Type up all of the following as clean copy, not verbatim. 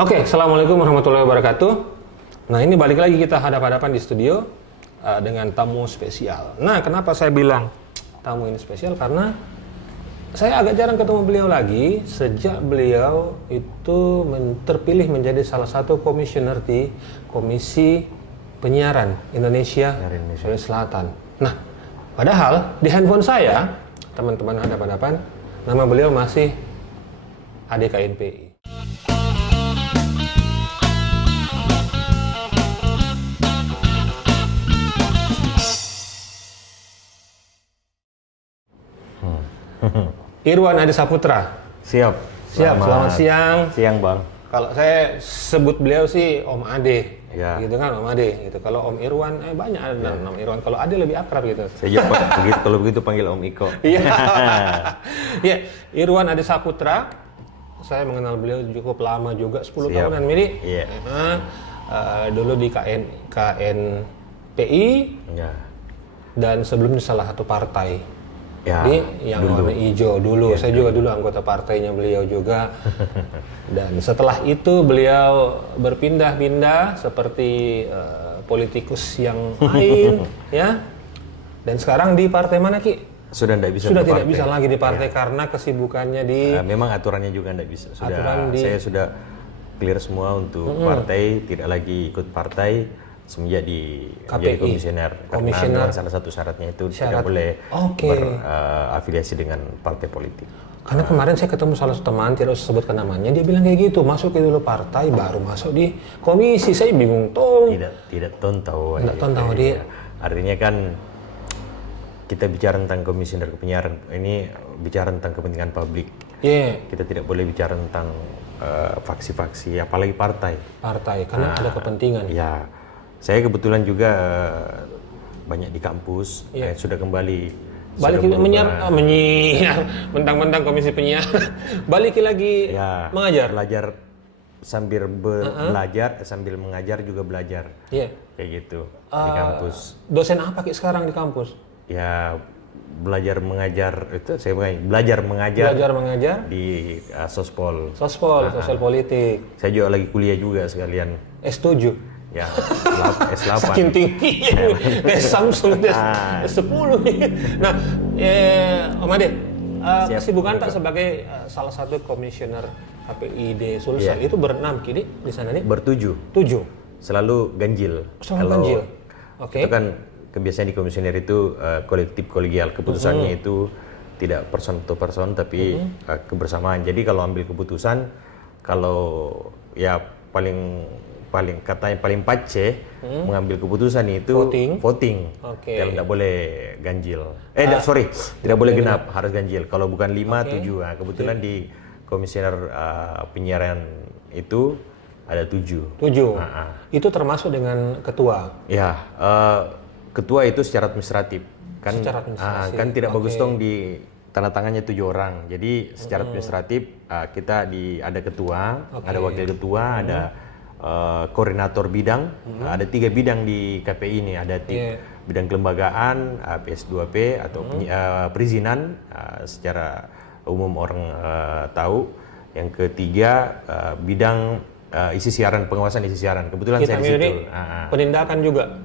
Oke, Assalamualaikum warahmatullahi wabarakatuh. Nah, ini balik lagi kita hadap-hadapan di studio dengan tamu spesial. Nah, kenapa saya bilang tamu ini spesial? Karena saya agak jarang ketemu beliau lagi sejak beliau itu terpilih menjadi salah satu komisioner di Komisi Penyiaran Indonesia Sulawesi Selatan. Nah, padahal di handphone saya, teman-teman hadap-hadapan, nama beliau masih HDKNPI. Irwan Adi Saputra. Siap. Selamat siang. Siang, Bang. Kalau saya sebut beliau sih Om Ade. Ya. Gitu kan, Om Ade gitu. Kalau Om Irwan banyak ada nama Irwan. Kalau Ade lebih akrab gitu. Saya juga begitu, kalau begitu panggil Om Iko. Iya. Ya, Irwan Adi Saputra. Saya mengenal beliau cukup lama juga, 10 tahunan Miri. Iya. Dulu di KNPI. Ya. Dan sebelumnya salah satu partai. Ya, Yang warna hijau dulu. Saya juga dulu anggota partainya beliau juga. Dan setelah itu beliau berpindah-pindah seperti politikus yang lain, ya. Dan sekarang di partai mana, Ki? Sudah tidak bisa lagi di partai karena kesibukannya di. Memang aturannya juga tidak bisa. Saya sudah clear semua untuk partai, tidak lagi ikut partai semenjak jadi komisioner. Karena salah satu syaratnya itu tidak boleh berafiliasi dengan partai politik. Karena kemarin saya ketemu salah satu teman, tidak usah sebutkan namanya, dia bilang kayak gitu, masuk ke dulu partai baru masuk di komisi. Saya bingung tuh. Tidak tahu. Dia. Artinya kan kita bicara tentang komisioner penyiaran ini bicara tentang kepentingan publik. Yeah. Kita tidak boleh bicara tentang faksi-faksi, apalagi partai. Karena ada kepentingan. Ya. Saya kebetulan juga banyak di kampus, sudah kembali. Balik menyiar, mentang-mentang komisi penyiar, balik lagi belajar sambil belajar, sambil mengajar juga belajar, kayak gitu di kampus. Dosen apa sekarang di kampus? Ya belajar mengajar itu belajar mengajar di sospol sosial politik. Saya juga lagi kuliah juga sekalian S7. Ya, S8. Saking tinggi kayak Samsung S10. Nah, Om Ade, kesibukan tak sebagai salah satu komisioner KPID Sulsel itu berenam kini di sana nih? Bertujuh. Selalu ganjil. Ganjil. Itu kan kebiasaan di komisioner itu kolektif kolegial, keputusannya itu tidak person to person tapi kebersamaan. Jadi kalau ambil keputusan, kalau ya paling pace mengambil keputusan itu voting. Kalau tidak boleh ganjil. Tidak boleh genap, harus ganjil. Kalau bukan 5, 7. Nah, kebetulan di komisioner penyiaran itu ada 7. Itu termasuk dengan ketua? Ya, ketua itu secara administratif. Kan tidak bagus dong di tanda tangannya 7 orang. Jadi secara administratif kita ada ketua, ada wakil ketua, ada koordinator bidang. Ada 3 bidang di KPI ini, ada bidang kelembagaan, PS2P atau perizinan secara umum orang tahu. Yang ketiga bidang isi siaran, pengawasan isi siaran. Kebetulan saya di situ. Penindakan juga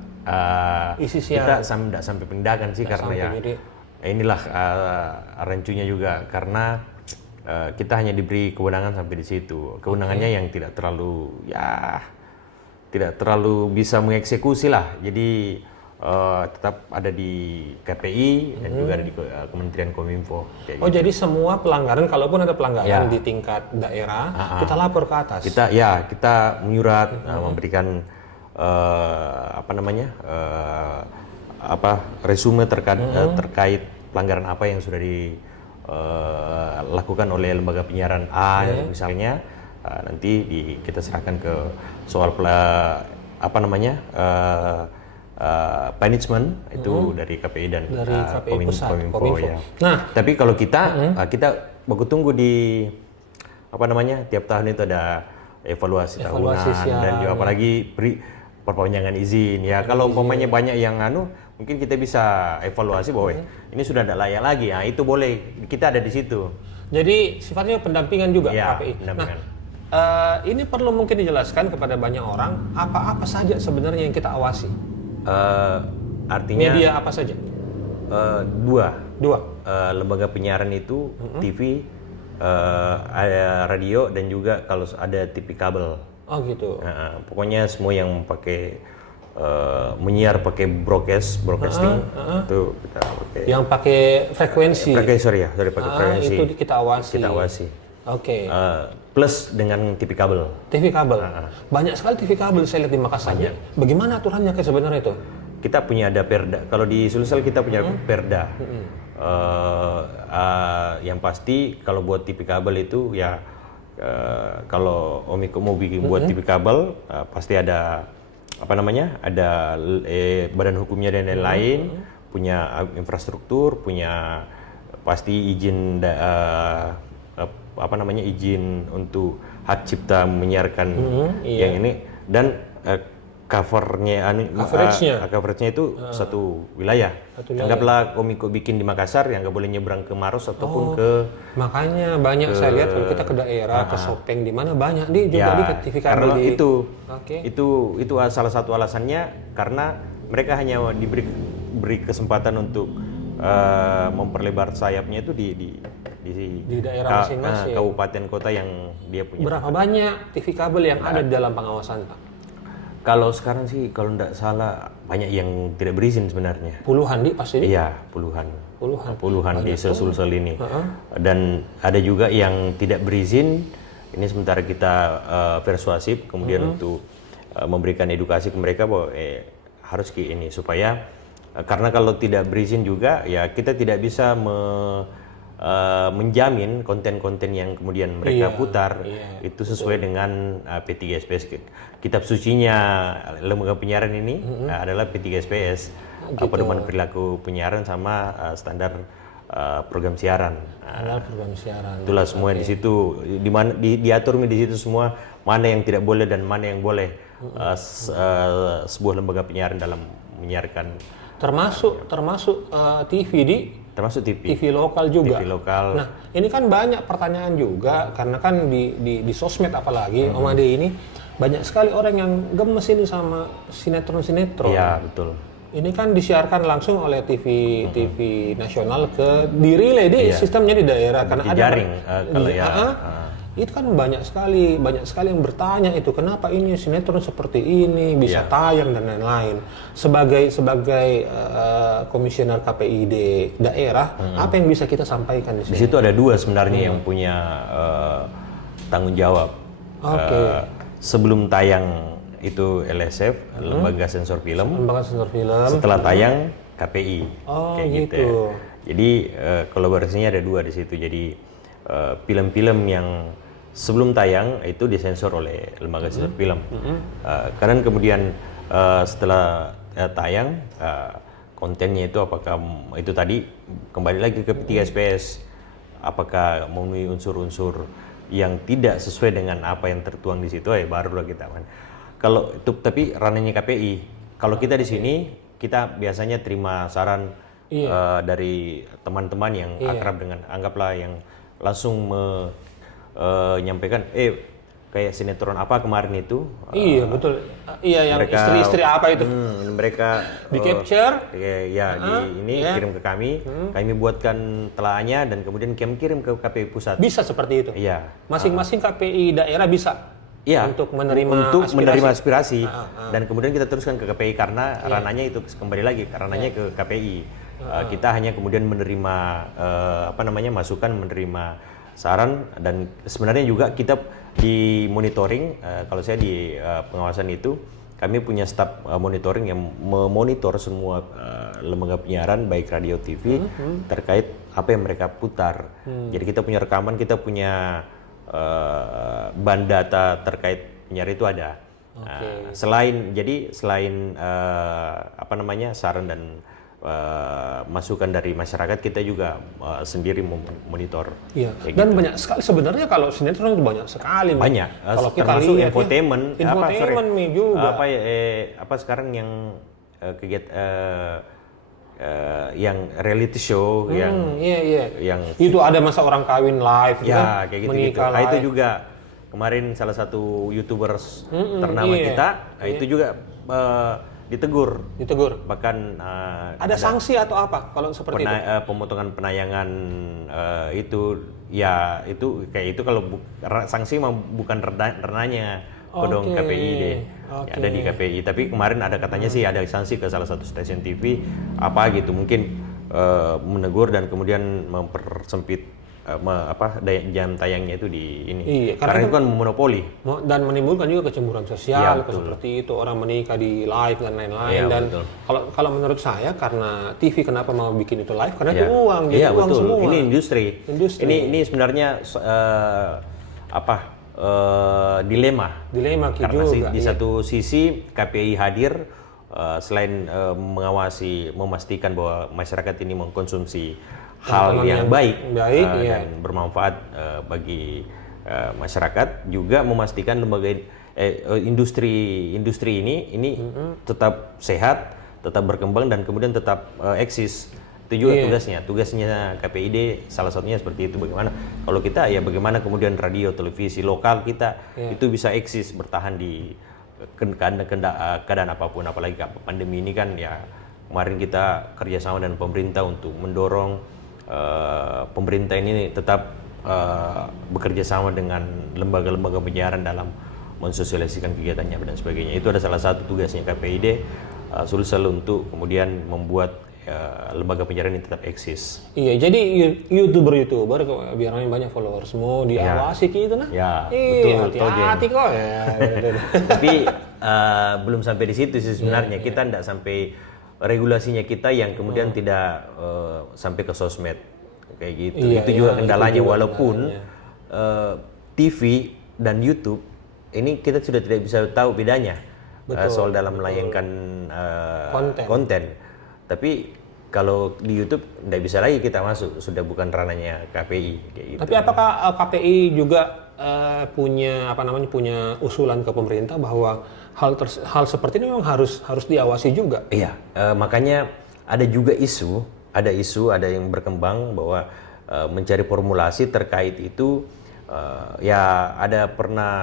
isi siaran. Kita tidak sampai penindakan sih karena inilah rancunya juga karena kita hanya diberi kewenangan sampai di situ. Kewenangannya yang tidak terlalu bisa mengeksekusi lah. Jadi tetap ada di KPI dan juga ada di Kementerian Kominfo. Gitu. Jadi semua pelanggaran, kalaupun ada pelanggaran di tingkat daerah, kita lapor ke atas. Kita menyurat, memberikan resume terkait pelanggaran apa yang sudah lakukan oleh lembaga penyiaran misalnya, nanti kita serahkan ke soal punishment itu dari KPI dan Kominfo ya. Nah, tapi kalau kita baku tunggu di tiap tahun itu ada evaluasi tahunan dan juga apalagi perpanjangan izin ya. Kalau umpamanya banyak yang mungkin kita bisa evaluasi bahwa ini sudah tidak layak lagi. Nah, itu boleh, kita ada di situ. Jadi sifatnya pendampingan juga ya, KPI. Pendampingan. Nah, Ini perlu mungkin dijelaskan kepada banyak orang apa-apa saja sebenarnya yang kita awasi. Artinya Media apa saja? Dua. Lembaga penyiaran itu TV, ada radio dan juga kalau ada TV kabel. Oh gitu. Pokoknya semua yang pakai menyiar pakai broadcasting itu kita pakai. Yang pakai frekuensi. Sorry pakai frekuensi. Itu kita awasi. Oke. Plus dengan TV kabel. TV kabel. Banyak sekali TV kabel saya lihat di Makassar. Bagaimana aturannya sebenarnya itu? Kita punya ada perda. Kalau di Sulsel kita punya perda. Yang pasti kalau buat TV kabel itu ya kalau Omiko mau bikin buat TV kabel pasti ada ada badan hukumnya dan lain-lain, punya infrastruktur, punya pasti izin izin untuk hak cipta menyiarkan yang ini dan coveragenya itu satu wilayah. Anggaplah Omiko bikin di Makassar yang nggak boleh nyebrang ke Maros ataupun ke. Makanya banyak saya lihat kalau kita ke daerah, ke Sopeng di mana banyak juga di TV kabel. Karena itu salah satu alasannya karena mereka hanya diberi kesempatan untuk memperlebar sayapnya itu di daerah masing-masing. Kabupaten kota yang dia punya. Berapa banyak TV kabel yang ada di dalam pengawasan, Pak? Kalau sekarang sih kalau tidak salah banyak yang tidak berizin sebenarnya. Puluhan pasti. Iya, puluhan di Sulsel ini. Dan ada juga yang tidak berizin. Ini sementara kita persuasif kemudian untuk memberikan edukasi ke mereka bahwa harus ke ini supaya karena kalau tidak berizin juga ya kita tidak bisa menjamin konten-konten yang kemudian mereka putar itu sesuai dengan P3SPS. Kitab sucinya lembaga penyiaran ini adalah P3SPS, pedoman perilaku penyiaran sama standar program siaran. Itulah semua di situ diatur di situ semua mana yang tidak boleh dan mana yang boleh sebuah lembaga penyiaran dalam menyiarkan. Termasuk Termasuk TV lokal juga. TV lokal. Nah, ini kan banyak pertanyaan juga karena kan di sosmed apalagi Om Ade ini banyak sekali orang yang gemes ini sama sinetron-sinetron. Iya, betul. Ini kan disiarkan langsung oleh TV nasional di relay sistemnya di daerah karena ada jaring itu kan banyak sekali yang bertanya itu kenapa ini sinetron seperti ini bisa tayang dan lain-lain. Sebagai komisioner KPID daerah, apa yang bisa kita sampaikan di sini? Di situ ada dua sebenarnya yang punya tanggung jawab. Sebelum tayang itu LSF, Lembaga Sensor Film. Setelah tayang KPI. Kayak gitu. Ya. Jadi kolaborasinya ada dua di situ. Jadi film-film yang sebelum tayang itu disensor oleh Lembaga Sensor Film. Karena kemudian setelah tayang kontennya itu apakah itu tadi kembali lagi ke P3SPS, apakah memenuhi unsur-unsur yang tidak sesuai dengan apa yang tertuang di situ, barulah kita aman. Kalau itu tapi ranahnya KPI. Kalau kita di sini kita biasanya terima saran dari teman-teman yang akrab dengan anggaplah yang langsung menyampaikan kayak sinetron apa kemarin itu. Iya betul. Yang mereka, istri-istri apa itu? Mereka di capture. Kirim ke kami. Kami buatkan telaahnya dan kemudian kami kirim ke KPI pusat. Bisa seperti itu. Iya. Masing-masing KPI daerah bisa. Untuk menerima aspirasi. Dan kemudian kita teruskan ke KPI karena ranahnya itu kembali lagi ranahnya ke KPI. Kita hanya kemudian menerima masukan, menerima saran dan sebenarnya juga kita di monitoring. Kalau saya di pengawasan itu kami punya staf monitoring yang memonitor semua lembaga penyiaran baik radio TV terkait apa yang mereka putar. Jadi kita punya rekaman, kita punya bahan data terkait penyiar itu ada. Selain saran dan masukan dari masyarakat, kita juga sendiri memonitor. Iya. Dan gitu. Banyak sekali sebenarnya kalau sinetron itu banyak sekali. Banyak. Kalau kita termasuk lihat infotainment juga. Apa sekarang yang yang reality show yang itu ada masa orang kawin live kayak gitu. menikah live. Itu juga kemarin salah satu YouTubers ternama kita itu juga ditegur. Bahkan ada sanksi atau apa kalau seperti itu? Pemotongan penayangan itu ya itu kayak itu kalau sanksi mah bukan renanya kodong KPID. Ya, ada di KPI. Tapi kemarin ada katanya sih ada sanksi ke salah satu stasiun TV apa gitu, mungkin menegur dan kemudian mempersempit jam tayangnya itu di ini. Iya, karena itu kan monopoli dan menimbulkan juga kecemburuan sosial seperti itu, orang menikah di live dan lain-lain. Dan kalau menurut saya, karena TV kenapa mau bikin itu live, karena itu uang, jadi uang semua. Ini industri. Ini sebenarnya dilema karena juga. Di satu sisi KPI hadir selain memastikan bahwa masyarakat ini mengkonsumsi hal yang baik dan bermanfaat bagi masyarakat, juga memastikan lembaga industri ini tetap sehat, tetap berkembang dan kemudian tetap eksis. Itu juga tugasnya KPID, salah satunya seperti itu. Bagaimana kalau kita bagaimana kemudian radio televisi lokal kita itu bisa eksis, bertahan di keadaan apapun, apalagi pandemi ini kan ya. Kemarin kita kerjasama dengan pemerintah untuk mendorong pemerintah ini tetap bekerja sama dengan lembaga-lembaga penyiaran dalam mensosialisasikan kegiatannya dan sebagainya. Itu ada salah satu tugasnya KPID, Sulsel, untuk kemudian membuat lembaga penyiaran ini tetap eksis. Iya, jadi YouTuber biar banyak followers mau diawasi gitu nah. Ya, betul. Hati-hati kok ya. Tapi belum sampai di situ sih sebenarnya. Kita tidak sampai regulasinya kita yang kemudian tidak sampai ke sosmed kayak gitu. Itu juga kendalanya, walaupun TV dan YouTube ini kita sudah tidak bisa tahu bedanya soal dalam melayangkan konten. Tapi kalau di YouTube tidak bisa lagi kita masuk, sudah bukan ranahnya KPI kayak gitu. Tapi apakah KPI juga punya usulan ke pemerintah bahwa hal seperti ini memang harus diawasi juga? Iya, makanya ada juga ada yang berkembang bahwa mencari formulasi terkait itu. Ada pernah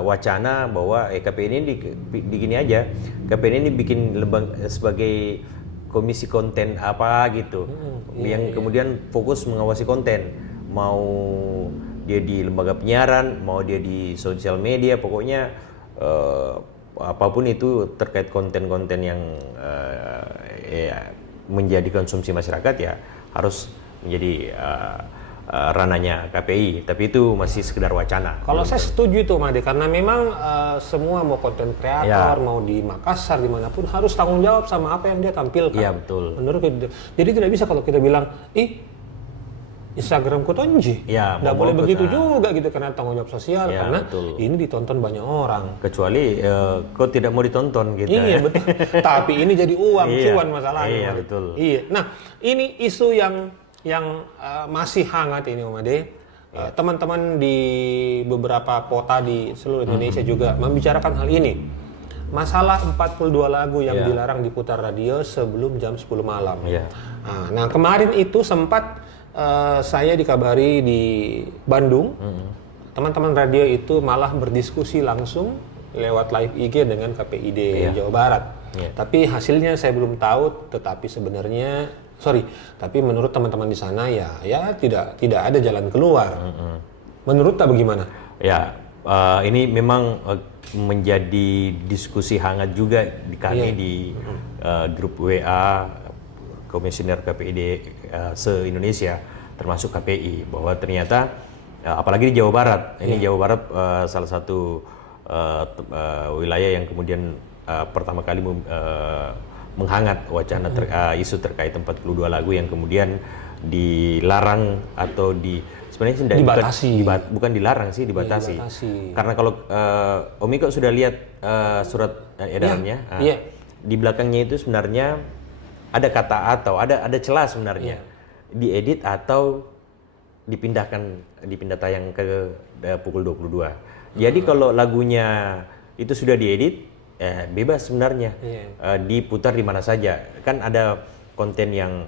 wacana bahwa KPI ini begini aja, KPI ini bikin sebagai komisi konten apa gitu, yang kemudian fokus mengawasi konten, mau dia di lembaga penyiaran, mau dia di sosial media, pokoknya apapun itu terkait konten-konten yang menjadi konsumsi masyarakat ya harus menjadi ranahnya KPI, tapi itu masih sekedar wacana. Kalau saya setuju itu, Made, karena memang semua mau konten kreator, mau di Makassar dimanapun harus tanggung jawab sama apa yang dia tampilkan. Iya, betul. Menurut kita, jadi tidak bisa kalau kita bilang, Instagram kotonji, nggak boleh begitu juga gitu, karena tanggung jawab sosial, karena ini ditonton banyak orang. Kecuali kok tidak mau ditonton gitu. Iya betul. Tapi ini jadi uang, cuan masalahnya. Iya betul. Iya. Nah, ini isu yang masih hangat ini, Om Ade. Teman-teman di beberapa kota di seluruh Indonesia juga membicarakan hal ini. Masalah 42 lagu yang dilarang diputar radio sebelum jam 10 malam. Nah, kemarin itu sempat saya dikabari di Bandung. Teman-teman radio itu malah berdiskusi langsung lewat live IG dengan KPID Jawa Barat. Tapi hasilnya saya belum tahu, tapi menurut teman-teman di sana ya tidak ada jalan keluar. Menurut tak bagaimana? Ya, ini memang menjadi diskusi hangat juga di kami di grup WA Komisioner KPID se-Indonesia, termasuk KPI, bahwa ternyata apalagi di Jawa Barat, ini Jawa Barat salah satu wilayah yang kemudian pertama kali menghangat wacana isu terkait 42 lagu yang kemudian dilarang atau sebenarnya dibatasi. Bukan dilarang sih, dibatasi. Karena kalau Om Iko sudah lihat surat edarannya, di belakangnya itu sebenarnya ada kata atau ada celah sebenarnya, diedit atau dipindah tayang ke pukul 22. Jadi kalau lagunya itu sudah diedit, bebas sebenarnya diputar di mana saja. Kan ada konten yang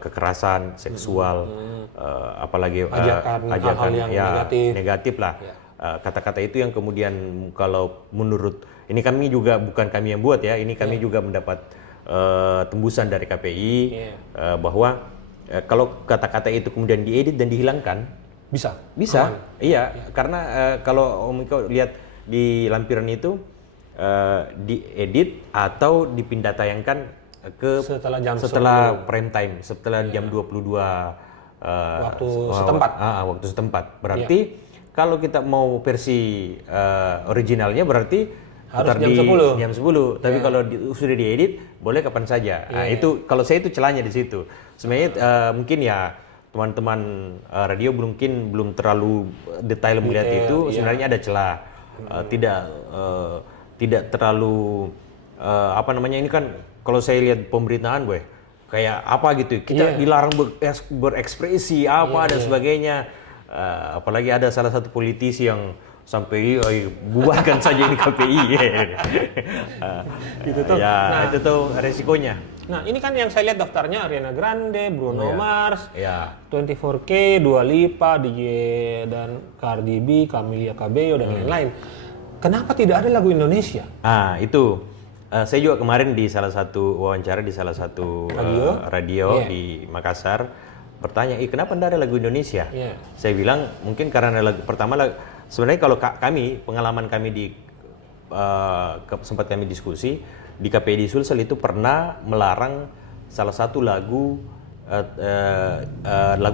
kekerasan seksual, apalagi ajakan hal-hal yang negatif lah. Kata-kata itu yang kemudian kalau menurut ini kami juga bukan kami yang buat ya, ini kami juga mendapat tembusan dari KPI bahwa kalau kata-kata itu kemudian diedit dan dihilangkan bisa, iya karena kalau Om Iko lihat di lampiran itu diedit atau dipindah tayangkan ke setelah prime time, setelah jam 22 waktu setempat. Waktu setempat. Berarti kalau kita mau versi originalnya berarti harus jam 10. Tapi kalau sudah diedit boleh kapan saja. Nah, itu kalau saya itu celahnya di situ. Sebenarnya mungkin ya teman-teman radio mungkin belum terlalu detail melihat itu. Sebenarnya ada celah. Tidak terlalu ini kan kalau saya lihat pemberitaan kayak apa gitu. Kita dilarang berekspresi dan sebagainya. Apalagi ada salah satu politisi yang sampai bubarkan saja ini KPI. Itu tuh. Itu tuh resikonya. Nah, ini kan yang saya lihat daftarnya Ariana Grande, Bruno Mars, 24K, Dua Lipa, DJ dan Cardi B, Camila Cabello dan lain-lain. Kenapa tidak ada lagu Indonesia? Itu saya juga kemarin di salah satu wawancara di salah satu radio di Makassar bertanya, kenapa tidak ada lagu Indonesia? Saya bilang mungkin karena sebenarnya kalau pengalaman kami di sempat kami diskusi di KPI di Sulsel itu pernah melarang salah satu lagu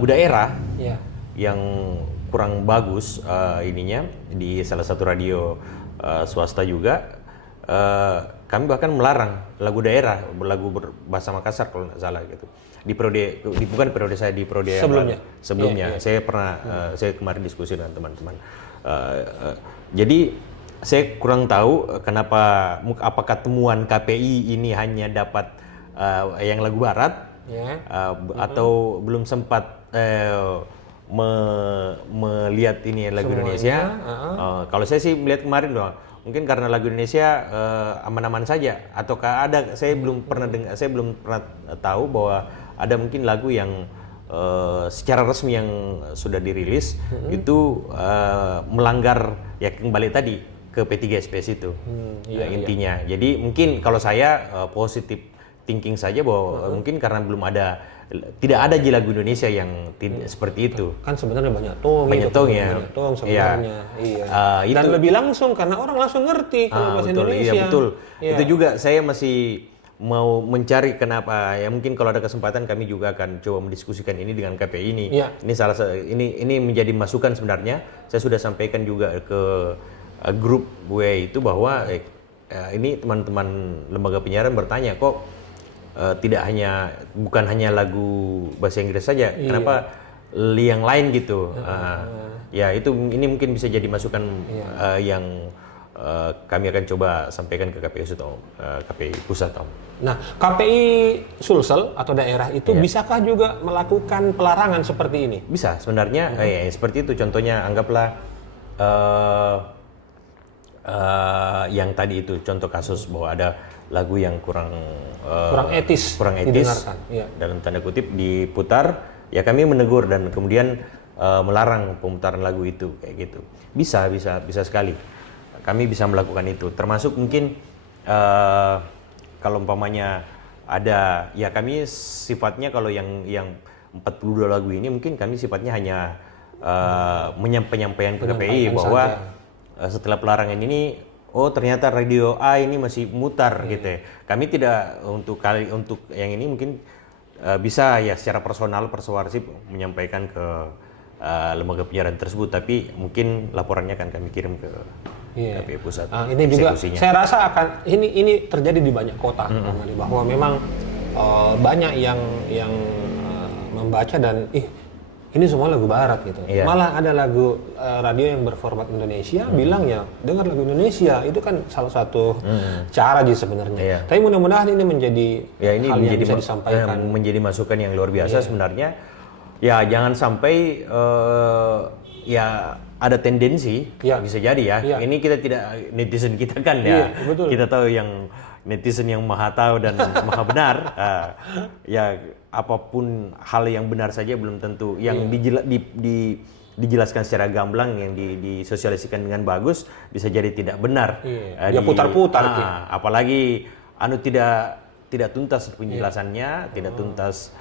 daerah yang kurang bagus ininya di salah satu radio swasta juga. Kami bahkan melarang lagu daerah, lagu berbahasa Makassar kalau nggak salah gitu. Bukan periode saya, di periode sebelumnya. Saya pernah saya kemarin diskusi dengan teman-teman. Jadi saya kurang tahu apakah temuan KPI ini hanya dapat yang lagu barat atau belum sempat melihat ini lagu Indonesia. Kalau saya sih melihat kemarin doang. Mungkin karena lagu Indonesia aman-aman saja, ataukah saya belum pernah tahu bahwa ada mungkin lagu yang secara resmi yang sudah dirilis itu melanggar kembali tadi ke P3SPS itu intinya. Jadi mungkin kalau saya positif thinking saja bahwa mungkin karena tidak ada lagu Indonesia yang seperti itu. Kan sebenarnya banyak tong sebenarnya. Dan lebih langsung karena orang langsung ngerti kalau bahasa Indonesia. Iya betul. Itu juga saya masih mau mencari kenapa ya, mungkin kalau ada kesempatan kami juga akan coba mendiskusikan ini dengan KPI ini. Ini menjadi masukan sebenarnya. Saya sudah sampaikan juga ke grup gue itu bahwa ini teman-teman lembaga penyiaran bertanya kok bukan hanya lagu bahasa Inggris saja, kenapa yang lain gitu. Ini mungkin bisa jadi masukan yang kami akan coba sampaikan ke KPI Pusat. Nah, KPI Sulsel atau daerah itu bisakah juga melakukan pelarangan seperti ini? Bisa, sebenarnya seperti itu. Contohnya anggaplah yang tadi itu contoh kasus bahwa ada lagu yang kurang etis didengarkan. Dalam tanda kutip diputar, ya kami menegur dan kemudian melarang pemutaran lagu itu kayak gitu. Bisa sekali. Kami bisa melakukan itu. Termasuk mungkin kalau umpamanya ada, ya kami sifatnya kalau yang 42 lagu ini mungkin kami sifatnya hanya penyampaian ke KPI bahwa setelah pelarangan ini ternyata radio A ini masih mutar gitu ya. Kami tidak untuk yang ini mungkin bisa ya secara personal persuasif menyampaikan ke lembaga penyiaran tersebut, tapi mungkin laporannya akan kami kirim ke KPI Pusat. Ini juga saya rasa ini terjadi di banyak kota bahwa memang banyak yang membaca dan ini semua lagu barat gitu. Malah ada lagu radio yang berformat Indonesia bilang dengar lagu Indonesia, itu kan salah satu cara sebenarnya. Tapi mudah-mudahan ini menjadi hal yang bisa disampaikan, menjadi masukan yang luar biasa sebenarnya. Ya jangan sampai ada tendensi bisa jadi ya. Ini kita tidak netizen kita kan ya. Kita tahu yang netizen yang maha tahu dan maha benar. Ya apapun hal yang benar saja belum tentu yang dijelaskan secara gamblang, yang disosialisasikan dengan bagus bisa jadi tidak benar. Dia putar-putar. Apalagi tidak tuntas penjelasannya, tidak tuntas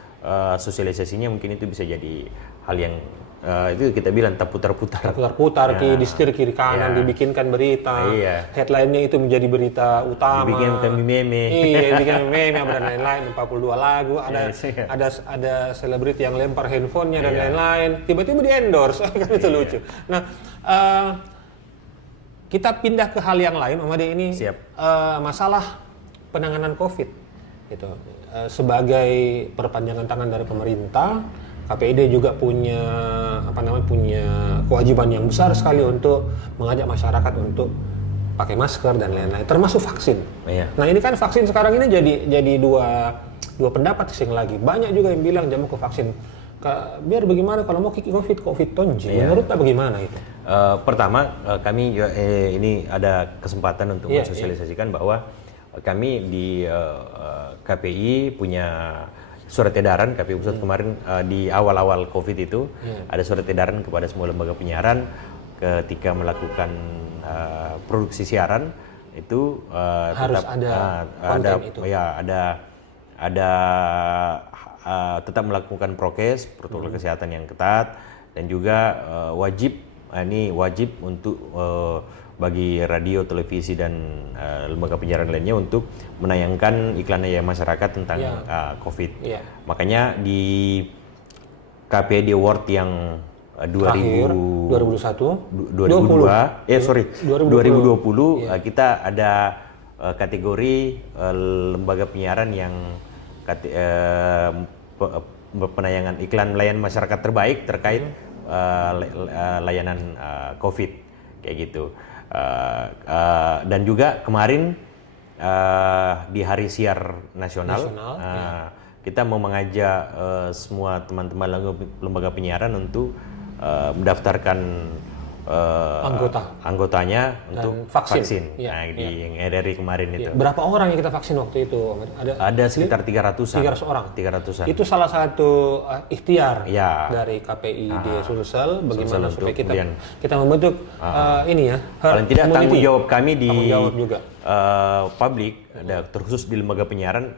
sosialisasinya, mungkin itu bisa jadi hal yang itu kita bilang tak putar-putar. Putar-putar, di setir kiri kanan, dibikinkan berita. Headline-nya itu menjadi berita utama. Dibikinkan meme. Iya, dibikin meme dan lain-lain. 42 lagu. Ada selebriti yang lempar handphonenya dan lain-lain. Tiba-tiba di-endorse. Kan itu lucu. Nah, kita pindah ke hal yang lain, Om Ade, ini masalah penanganan COVID. Gitu. Sebagai perpanjangan tangan dari pemerintah, KPID juga punya kewajiban yang besar sekali untuk mengajak masyarakat untuk pakai masker dan lain-lain, termasuk vaksin. Nah ini kan vaksin sekarang ini jadi dua pendapat sing lagi. Banyak juga yang bilang jangan ke vaksin. Biar bagaimana kalau mau COVID tonji. Menurut Pak bagaimana itu? Pertama kami ini ada kesempatan untuk mensosialisasikan bahwa kami di KPI punya surat edaran. KPI Pusat kemarin di awal-awal COVID itu ada surat edaran kepada semua lembaga penyiaran ketika melakukan produksi siaran itu harus tetap ada konten itu. Tetap melakukan prokes, protokol kesehatan yang ketat, dan juga wajib untuk bagi radio, televisi, dan lembaga penyiaran lainnya untuk menayangkan iklan masyarakat tentang COVID. Makanya di KPID Award yang 2020 kita ada kategori lembaga penyiaran yang penayangan iklan layanan masyarakat terbaik terkait layanan COVID kayak gitu. Dan juga kemarin di Hari Siar Nasional, kita mau mengajak semua teman-teman lembaga penyiaran untuk mendaftarkan anggotanya untuk vaksin. Yang dari kemarin itu. Berapa orang yang kita vaksin waktu itu? Ada sekitar 300-an. 300 orang. 300-an. Itu salah satu ikhtiar dari KPI di Sulsel bagaimana supaya kita membentuk paling tidak tanggung jawab kami di publik, terkhusus di lembaga penyiaran,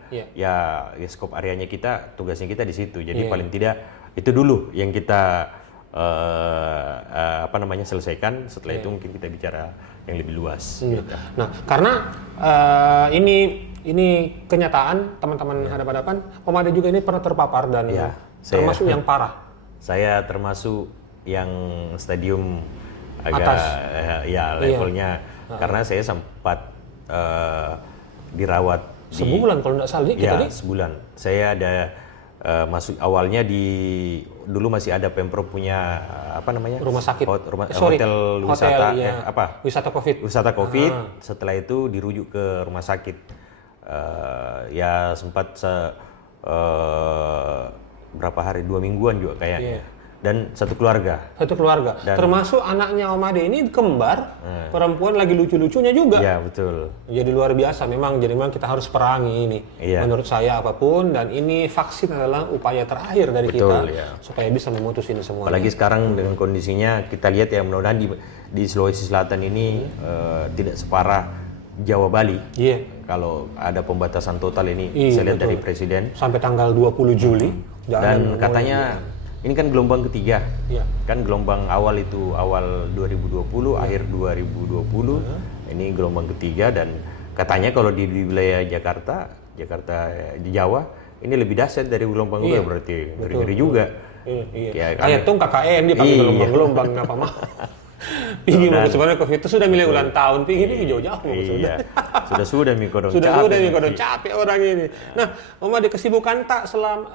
skop areanya tugasnya kita di situ. Jadi paling tidak itu dulu yang kita selesaikan. Setelah itu mungkin kita bicara yang lebih luas. Gitu. Nah, karena ini kenyataan teman-teman hadap-hadapan, Om Ade juga ini pernah terpapar dan termasuk yang parah. Saya termasuk yang stadium agak levelnya, karena saya sempat dirawat sebulan kalau tidak salah. Sebulan. Saya ada masuk awalnya dulu masih ada Pemprov punya rumah sakit, hotel wisata, wisata COVID. Setelah itu dirujuk ke rumah sakit. Sempat berapa hari, 2 mingguan juga kayaknya. Dan satu keluarga. Termasuk anaknya Om Ade ini kembar, perempuan lagi lucu-lucunya juga. Iya, betul. Jadi luar biasa memang kita harus perangi ini. Menurut saya apapun, dan ini vaksin adalah upaya terakhir dari kita supaya bisa memutus ini semua. Apalagi sekarang dengan kondisinya kita lihat mudah-mudahan di Sulawesi Selatan ini tidak separah Jawa Bali. Kalau ada pembatasan total ini, saya lihat dari Presiden sampai tanggal 20 Juli. Dan katanya ini kan gelombang ketiga, kan gelombang awal itu awal 2020, akhir 2020, ini gelombang ketiga, dan katanya kalau di wilayah Jakarta di Jawa, ini lebih dahsyat dari gelombang kedua, berarti ngeri juga. Kayak KKN dia pakai gelombang apa mah? Pigi mau sebenarnya COVID itu sudah milih ulang tahun, Pigi jauh-jauh sudah mikodong capek orang ini. Nah, Om Ade kesibukan tak selama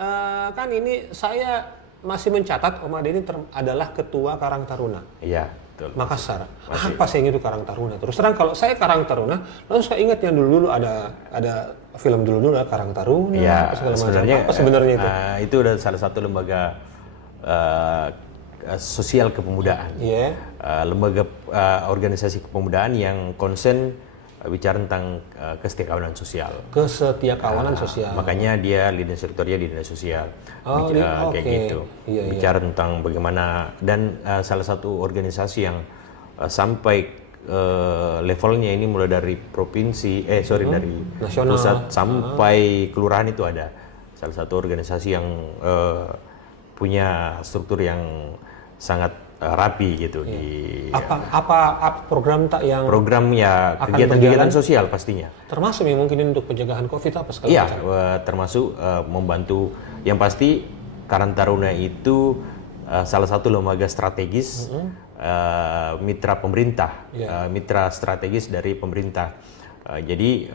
kan ini saya masih mencatat Om Ade ini adalah ketua Karang Taruna. Betul. Makassar. Apa sih itu Karang Taruna? Terus terang kalau saya Karang Taruna, langsung saya ingat yang dulu ada film dulu Karang Taruna. Sebenarnya apa sebenarnya itu? Itu adalah salah satu lembaga sosial kepemudaan. Lembaga organisasi kepemudaan yang konsen bicara tentang kesetiakawanan sosial. Kesetiakawanan sosial. Makanya dia leading sektornya di dinas sosial. Kayak gitu. Iya. Bicara tentang bagaimana, dan salah satu organisasi yang sampai levelnya ini mulai dari provinsi, dari nasional, pusat sampai kelurahan itu ada. Salah satu organisasi yang punya struktur yang sangat rapi gitu. Apa program tak yang program ya kegiatan-kegiatan sosial pastinya. Termasuk yang mungkin untuk pencegahan COVID apa segala Iya, macam. termasuk membantu. Yang pasti Karang Taruna itu salah satu lembaga strategis mitra pemerintah, mitra strategis dari pemerintah. Jadi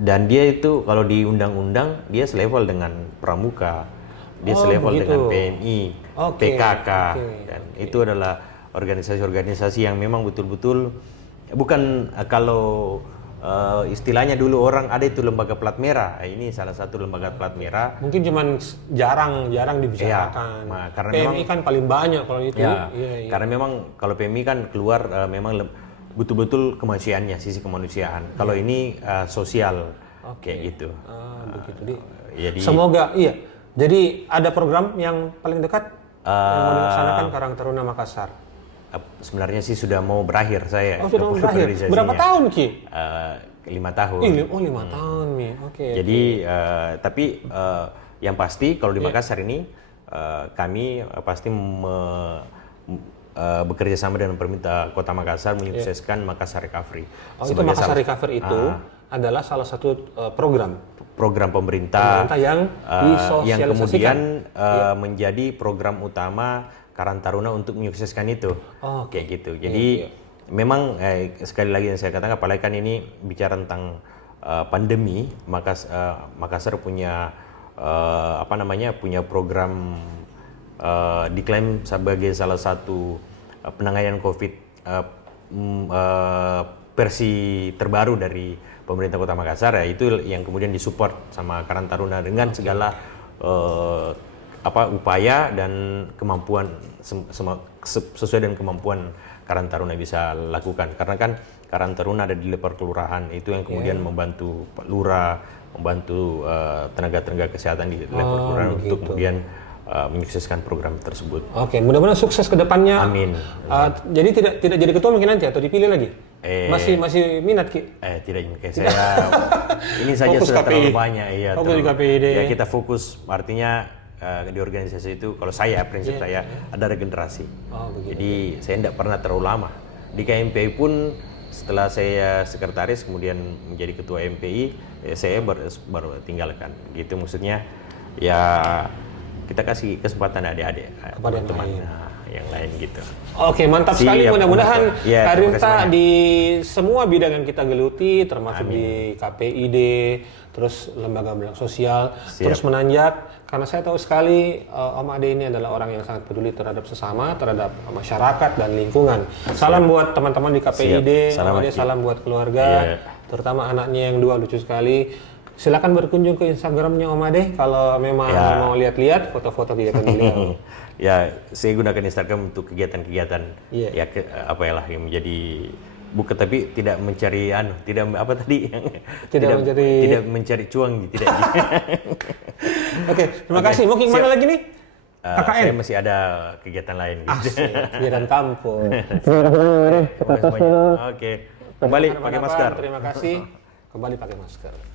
dan dia itu kalau di undang-undang dia selevel dengan Pramuka. Dia selevel dengan PMI, PKK, dan itu adalah organisasi-organisasi yang memang betul-betul bukan kalau istilahnya dulu orang ada itu lembaga plat merah. Ini salah satu lembaga plat merah. Mungkin cuman jarang dibicarakan. Karena PMI memang kan paling banyak kalau itu. Karena memang kalau PMI kan keluar memang betul-betul kemanusiaannya, sisi kemanusiaan. Kalau ini sosial kayak gitu. Begitu. Jadi semoga Jadi ada program yang paling dekat yang mau dilaksanakan Karang Taruna Makassar. Sebenarnya sih sudah mau berakhir saya. Sudah mau berakhir. Berapa tahun Ki? 5 tahun. 5 tahun nih. Oke. Jadi tapi yang pasti kalau di Makassar ini kami pasti bekerja sama dengan pemerintah Kota Makassar menyukseskan Makassar Recovery. Itu Makassar Recovery itu adalah salah satu program pemerintah yang kemudian menjadi program utama Karang Taruna untuk menyukseskan itu. Kayak gitu. Jadi memang sekali lagi yang saya katakan, apalagi kan ini bicara tentang pandemi, Makassar punya punya program diklaim sebagai salah satu penanganan COVID versi terbaru dari pemerintah Kota Makassar, itu yang kemudian disupport sama Karang Taruna dengan segala upaya dan kemampuan sesuai dengan kemampuan Karang Taruna bisa lakukan. Karena kan Karang Taruna ada di level kelurahan, itu yang kemudian membantu Pak Lurah, membantu tenaga-tenaga kesehatan di level kelurahan untuk kemudian menyukseskan program tersebut. Oke, mudah-mudahan sukses ke depannya. Amin. Jadi tidak jadi ketua mungkin nanti atau dipilih lagi? Masih minat Ki? Tidak, saya ini saja fokus sudah KPI. terlalu banyak. Fokus di KPID. Ya kita fokus, artinya di organisasi itu kalau prinsip saya ada regenerasi. Jadi saya tidak pernah terlalu lama. Di KMPI pun setelah saya sekretaris kemudian menjadi ketua MPI, saya baru tinggalkan. Gitu maksudnya ya kita kasih kesempatan adik-adik, teman-teman yang lain gitu. Oke, mantap sekali. Mudah-mudahan Karirta di semua bidang yang kita geluti, termasuk di KPID, terus lembaga sosial, terus menanjak. Karena saya tahu sekali Om Ade ini adalah orang yang sangat peduli terhadap sesama, terhadap masyarakat dan lingkungan. Salam buat teman-teman di KPID, Om Ade, salam buat keluarga, terutama anaknya yang 2 lucu sekali. Silakan berkunjung ke Instagramnya Om Ade kalau memang mau lihat-lihat foto-foto kegiatan beliau. Ya, saya gunakan Instagram untuk kegiatan-kegiatan yang menjadi bukan, tapi tidak mencari tidak mencari cuan, tidak. Oke, terima kasih. Mau kemana lagi nih? KKN? Saya masih ada kegiatan lain gitu. Kegiatan kampus. Oke, kembali pakai masker. Terima kasih. Kembali pakai masker.